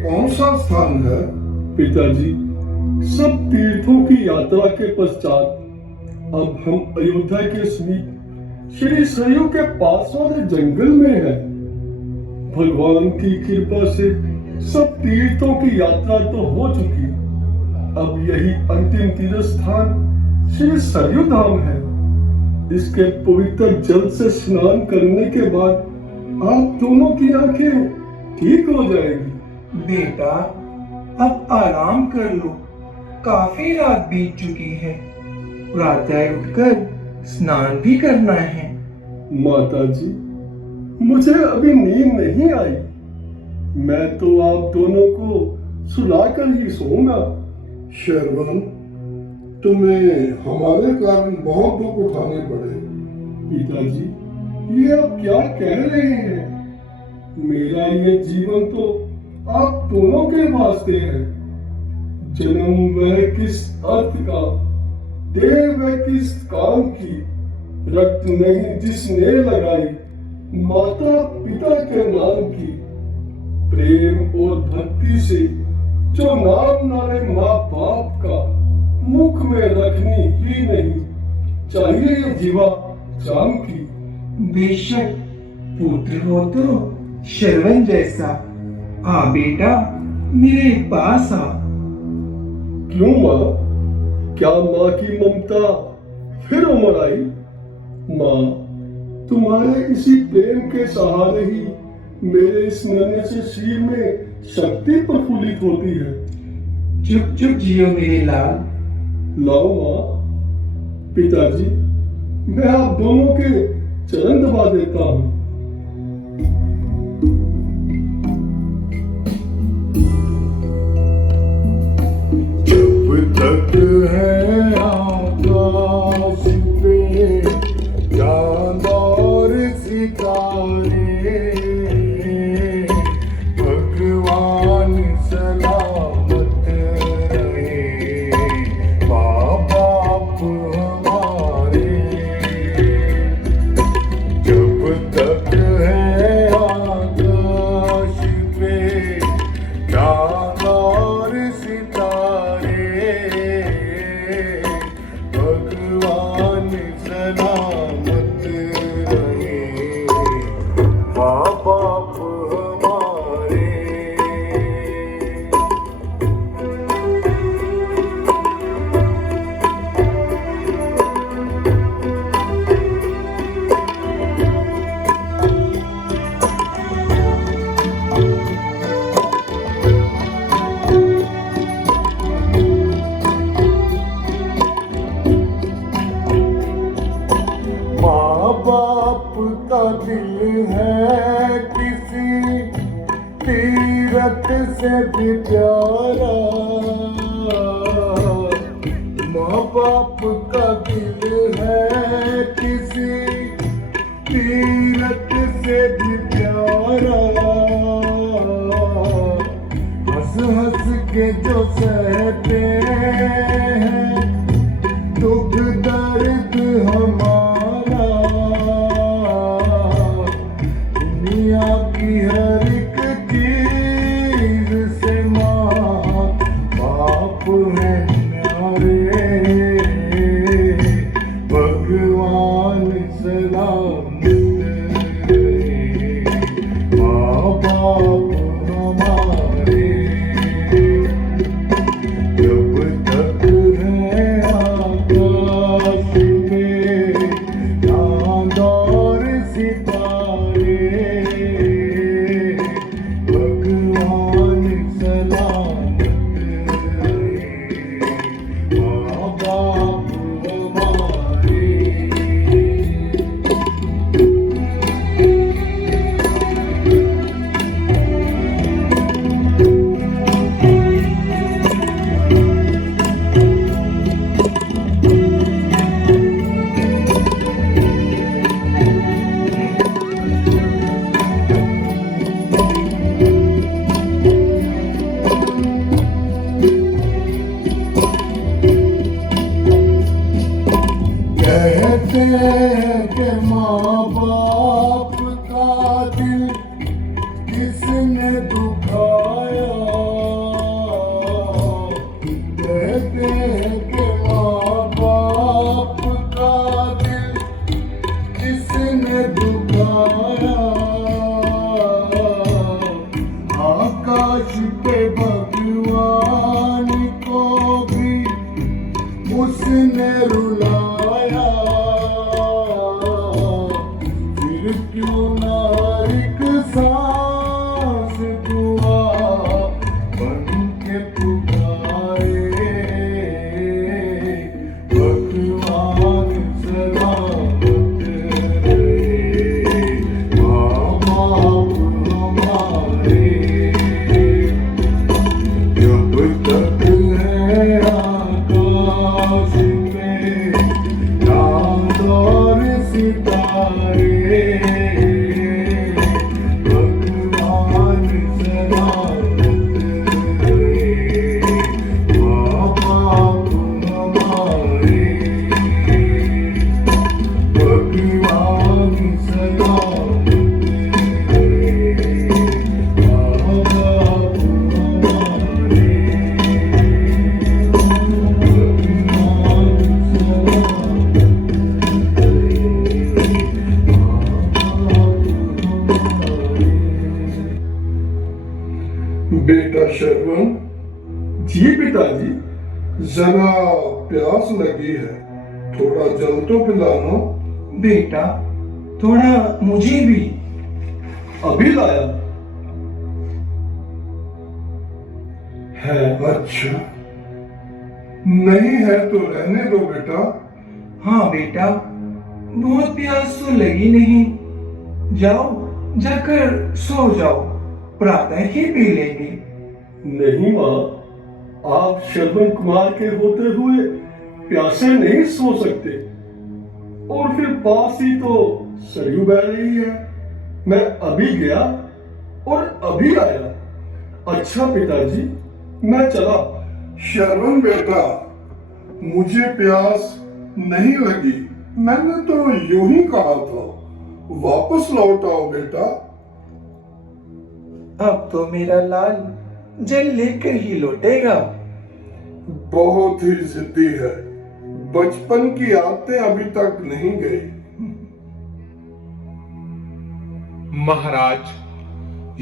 कौन सा स्थान है? पिताजी, सब तीर्थों की यात्रा के पश्चात अब हम अयोध्या के समीप श्री सरयू के पास वाले जंगल में हैं। भगवान की कृपा से सब तीर्थों की यात्रा तो हो चुकी, अब यही अंतिम तीर्थ स्थान श्री सरयू धाम है। इसके पवित्र जल से स्नान करने के बाद आप दोनों की आंखें ठीक हो जाएगी। बेटा, अब आराम कर लो, काफी रात बीत चुकी है, प्रातः उठकर स्नान भी करना है। माता जी, मुझे अभी नींद नहीं आई, मैं तो आप दोनों को सुलाकर ही सोऊंगा। श्रवण, तुम्हें हमारे कारण बहुत दुख उठाने पड़े। पिताजी, ये आप क्या कह रहे हैं? मेरा ये जीवन तो आप दोनों के वास्ते है। जन्म वह किस अर्थ का, देह वह किस काम की, रक्त नहीं जिसने लगाई, माता पिता के नाम की। प्रेम और भक्ति से जो नाम नारे माँ बाप का, मुख में रखनी ही नहीं चाहिए ये जीवा जाम की। बेशक पुत्र हो तो श्रवण जैसा। आ बेटा, मेरे पास आ। क्यों माँ? क्या माँ की ममता फिर उमड़ आई? माँ, तुम्हारे इसी प्रेम के सहारे ही मेरे इस नन्हे से शरीर में शक्ति प्रफुल्लित होती है। चुप चुप जियो मेरे लाल। लाओ माँ। पिताजी, मैं आप दोनों के चरण दबा देता हूँ। जब तक है आकाश पे चांद और सितारे, भगवान सलामत रहे माँ बाप हमारे। जब तक है आकाश पे चांद और सितारे, भगवान सलामत रहे माँ बाप हमारे। माँ बाप का दिल है किसी तीरथ से भी प्यारा। माँ बाप का दिल है किसी तीरथ से भी प्यारा। हंस हंस के जो सहते हैं दुख दर्द हमारा, दुनिया की हर एक चीज से माँ बाप है प्यारे। भगवान सलामत रहे माँ बाप हमारे। जब तक है आकाश पे भगवान को भी उसने रुलाया, फिर क्यों ना एक सांस दुआ बन के पुकारे। भगवान सलामत रहे माँ बाप हमारे, जब तक है आकाश में चांद और सितारे। भगवान सलामत रहे माँ बाप हमारे। भगवान सलामत रहे माँ बाप हमारे। बेटा शर्वण। जी पिताजी। जरा प्यास लगी है, थोड़ा जल तो पिलाना। बेटा थोड़ा मुझे भी। अभी लाया है। अच्छा, नहीं है तो रहने दो बेटा। हाँ बेटा, बहुत प्यास तो लगी नहीं। जाओ, जाकर सो जाओ, प्रातः ही पी लेंगे। नहीं माँ, आप श्रवण कुमार के होते हुए प्यासे नहीं सो सकते। और फिर पास ही तो सरयू बह रही है। मैं अभी गया और अभी आया। अच्छा पिताजी, मैं चला। श्रवण बेटा, मुझे प्यास नहीं लगी, मैंने तो यूं ही कहा था। वापस लौट आओ बेटा। अब तो मेरा लाल जल लेकर ही लौटेगा। बहुत ही जिद्दी है, बचपन की आदतें अभी तक नहीं गई। महाराज,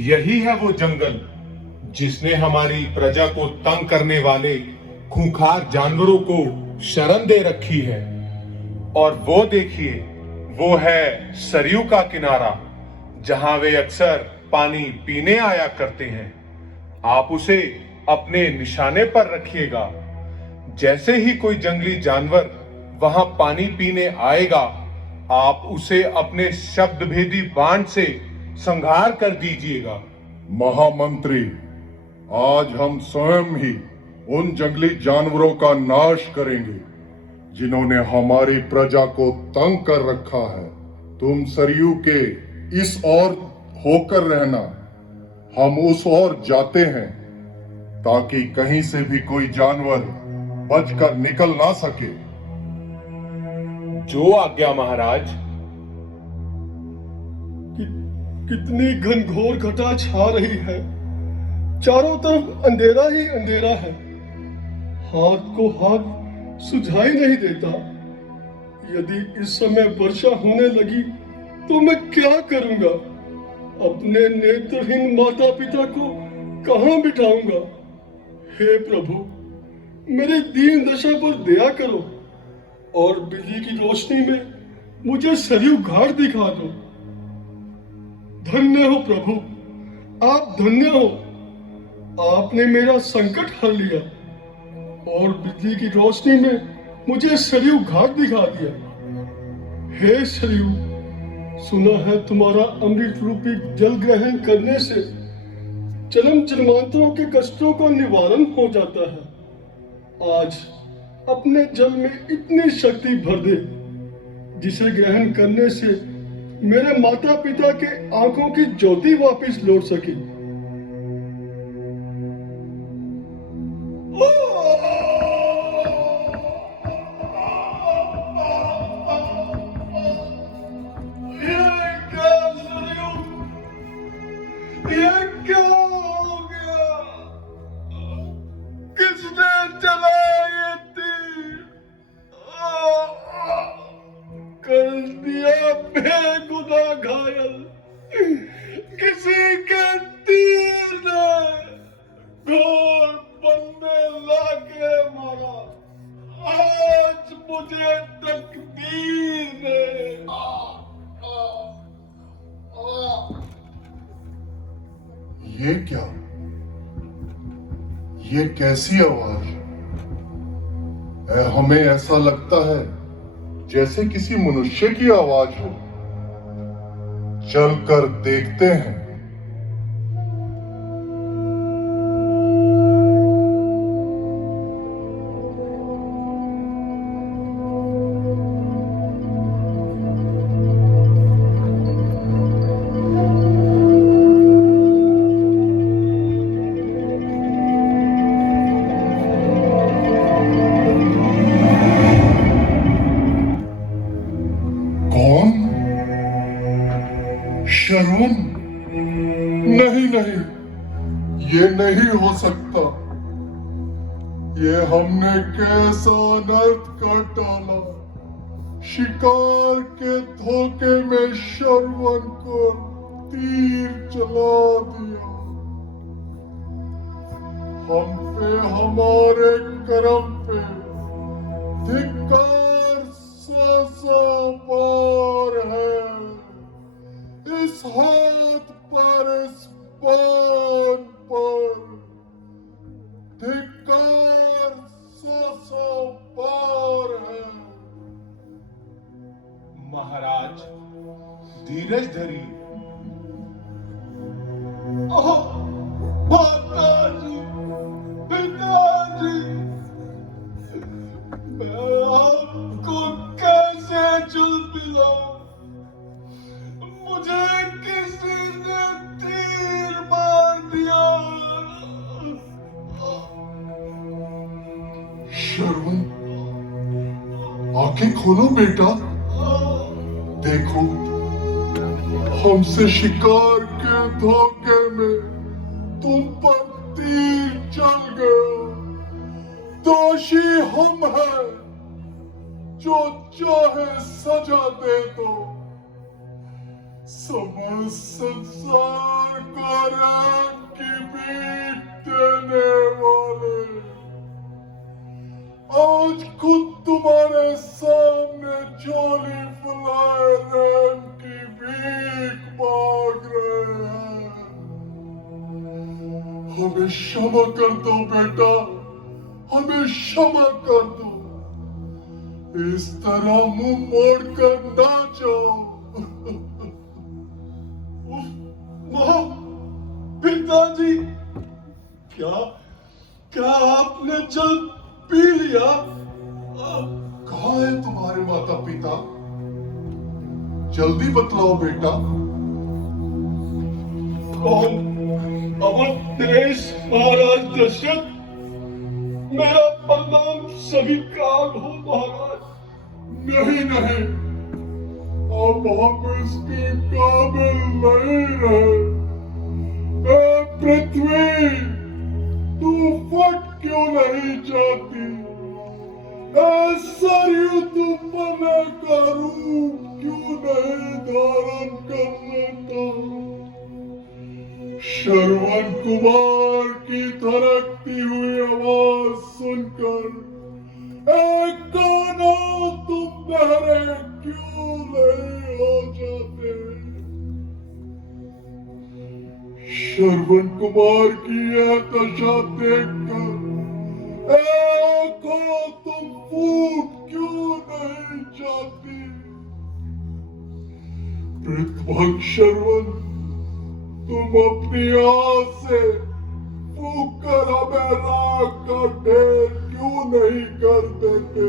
यही है वो जंगल जिसने हमारी प्रजा को तंग करने वाले खूंखार जानवरों को शरण दे रखी है। और वो देखिए, वो है सरयू का किनारा, जहां वे अक्सर पानी पीने आया करते हैं। आप उसे अपने निशाने पर रखिएगा। जैसे ही कोई जंगली जानवर वहां पानी पीने आएगा, आप उसे अपने शब्द भेदी बाण से संहार कर दीजिएगा। महामंत्री, आज हम स्वयं ही उन जंगली जानवरों का नाश करेंगे जिन्होंने हमारी प्रजा को तंग कर रखा है। तुम सरयू के इस ओर होकर रहना, हम उस ओर जाते हैं ताकि कहीं से भी कोई जानवर बचकर निकल ना सके। जो आज्ञा महाराज। कितनी घनघोर घटा छा रही है। चारों तरफ अंधेरा ही अंधेरा है। हाथ को हाथ सुझाई नहीं देता। यदि इस समय वर्षा होने लगी तो मैं क्या करूंगा? अपने नेत्रहीन माता पिता को कहां बिठाऊंगा? हे प्रभु, मेरे दीन दशा पर दया करो और बिजली की रोशनी में मुझे सरयू घाट दिखा दो। धन्य हो प्रभु, आप धन्य हो। आपने मेरा संकट हर लिया और बिजली की रोशनी में मुझे सरयू घाट दिखा दिया। हे सरयू, सुना है तुम्हारा अमृत रूपी जल ग्रहण करने से जन्म जन्मांतरों के कष्टों का निवारण हो जाता है। आज अपने जल में इतनी शक्ति भर दे जिसे ग्रहण करने से मेरे माता पिता के आंखों की ज्योति वापस लौट सके। ये क्या हो गया? किसने चलाया ये तीर? कर दिया बेगुनाह घायल। किसी के घोर बनने लाके मारा। आज मुझे तकदीर ने ये क्या? ये कैसी आवाज? हमें ऐसा लगता है जैसे किसी मनुष्य की आवाज हो। चलकर देखते हैं। कौन? शर्वण? नहीं नहीं, ये नहीं हो सकता। ये हमने कैसा अनर्थ कर डाला। शिकार के धोखे में शर्वण को तीर चला दिया। हम पे, हमारे कर्म पे धिक्कार सौ बार है। इस हाथ पर, इस बाण पर धिक्कार सौ बार है। महाराज धीरज धरिए। माताजी, पिताजी, मैं आपको कैसे जल दिलाऊं? मुझे किसी ने तीर मार दिया। शर्वण, आंखें खोलो बेटा। देखो, हमसे शिकार के धोखे में तुम पर तीर चल गया। दोषी हम हैं, जो चाहे सजा दे दो। समस्त संसार को राम की भीख देने वाले आज खुद तुम्हारे सामने झोली फुलाए राम की भीख मांग रहे हैं। हमें क्षमा कर दो बेटा, हमें क्षमा कर दो। इस तरह मुंह मोड़कर ना जाओ। मां, पिताजी, क्या क्या आपने जल पी लिया? कहाँ है तुम्हारे माता पिता? जल्दी बतलाओ बेटा। कौन? अवध नरेश महाराज दशरथ, मेरा प्रणाम स्वीकार हो महाराज। नहीं नहीं, अब हम इसके काबिल नहीं रहे। ए पृथ्वी, तू फट क्यों नहीं जाती? ए सरयू, तू पने का रूप क्यों नहीं धारण कर लेता? श्रवण कुमार की धड़कती हुई आवाज सुनकर एक कानो तुम बहरे क्यों नहीं हो जाते? श्रवण कुमार की यह दशा देखकर आंखों तुम फूट क्यों नहीं जाती? पृथ्वी श्रवण, तुम अपनी आंख से फूक कर हमें राख का ढेर क्यों नहीं कर देते?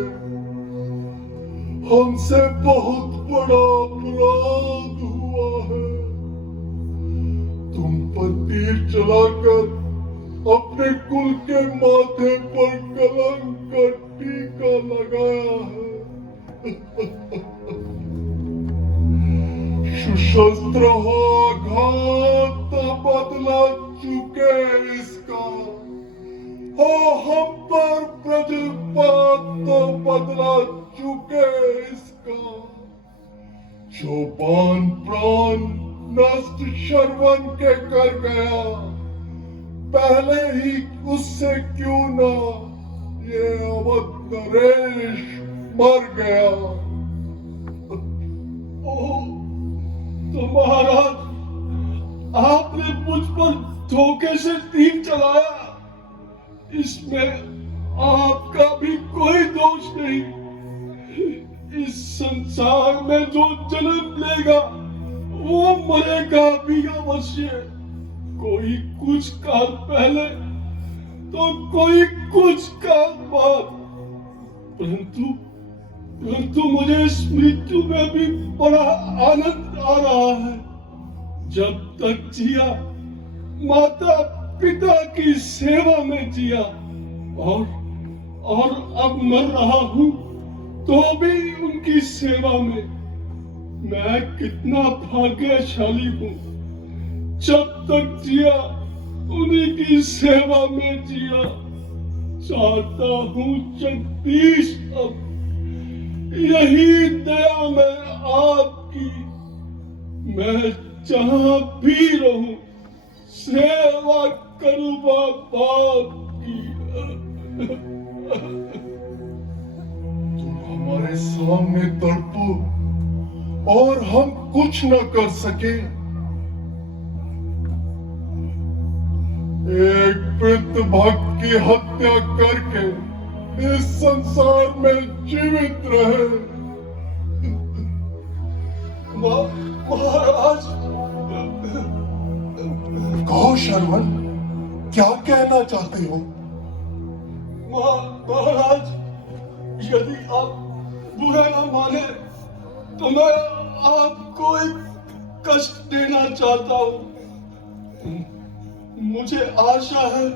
हमसे बहुत बड़ा अपराध हुआ है। तुम पर तीर चलाकर अपने कुल के माथे पर कलंक का टीका लगाया है। सुशस्त्र हो घात बदला चुके इसका, हो हम पर ब्रजपात तो बदला चुके इसका। जो बाण प्राण नष्ट श्रवण के कर गया, पहले ही उससे क्यों ना ये अवध नरेश मर गया। ओह, तो महाराज, आपने मुझ पर धोखे से तीर चलाया। इसमें आपका भी कोई दोष नहीं। इस संसार में जो जन्म लेगा वो मरेगा भी अवश्य। कोई कुछ काल पहले तो कोई कुछ काल बाद। परंतु मुझे इस मृत्यु में भी बड़ा आनंद आ रहा है। जब तक जिया माता पिता की सेवा में जिया, और अब मर रहा हूँ तो भी उनकी सेवा में। मैं कितना भाग्यशाली हूँ। जब तक जिया उन्हीं की सेवा में जिया। चाहता हूँ जगदीश अब यही दया में आपकी। मैं जहाँ भी रहूं सेवा करूँगा बाप की। तुम हमारे सामने तड़पो और हम कुछ न कर सके। एक वृद्ध भक्त की हत्या करके इस संसार में जीवित रहे। महाराज, कहो श्रवण, क्या कहना चाहते हो? महाराज, यदि आप बुरा न माने तो मैं आपको एक कष्ट देना चाहता हूँ। मुझे आशा है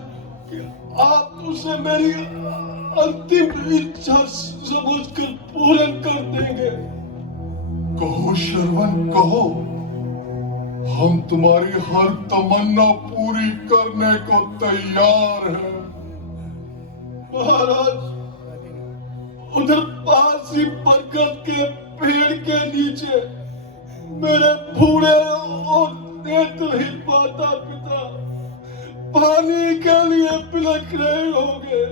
कि आप उसे मेरी अंतिम इच्छा समझकर पूर्ण कर देंगे। कहो श्रवण, कहो। हम तुम्हारी हर तमन्ना पूरी करने को तैयार हैं। महाराज, उधर पास ही बरगद के पेड़ के नीचे मेरे बूढ़े और नेत्रहीन माता पिता पानी के लिए बिलख रहे होंगे।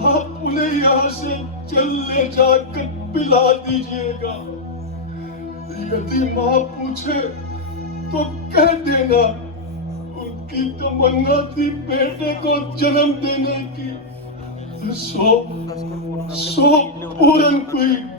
आप उन्हें यहाँ से चल ले जाकर पिला दीजिएगा। यदि माँ पूछे तो कह देना उनकी तमन्ना थी बेटे को जन्म देने की। सो पूरन हुई।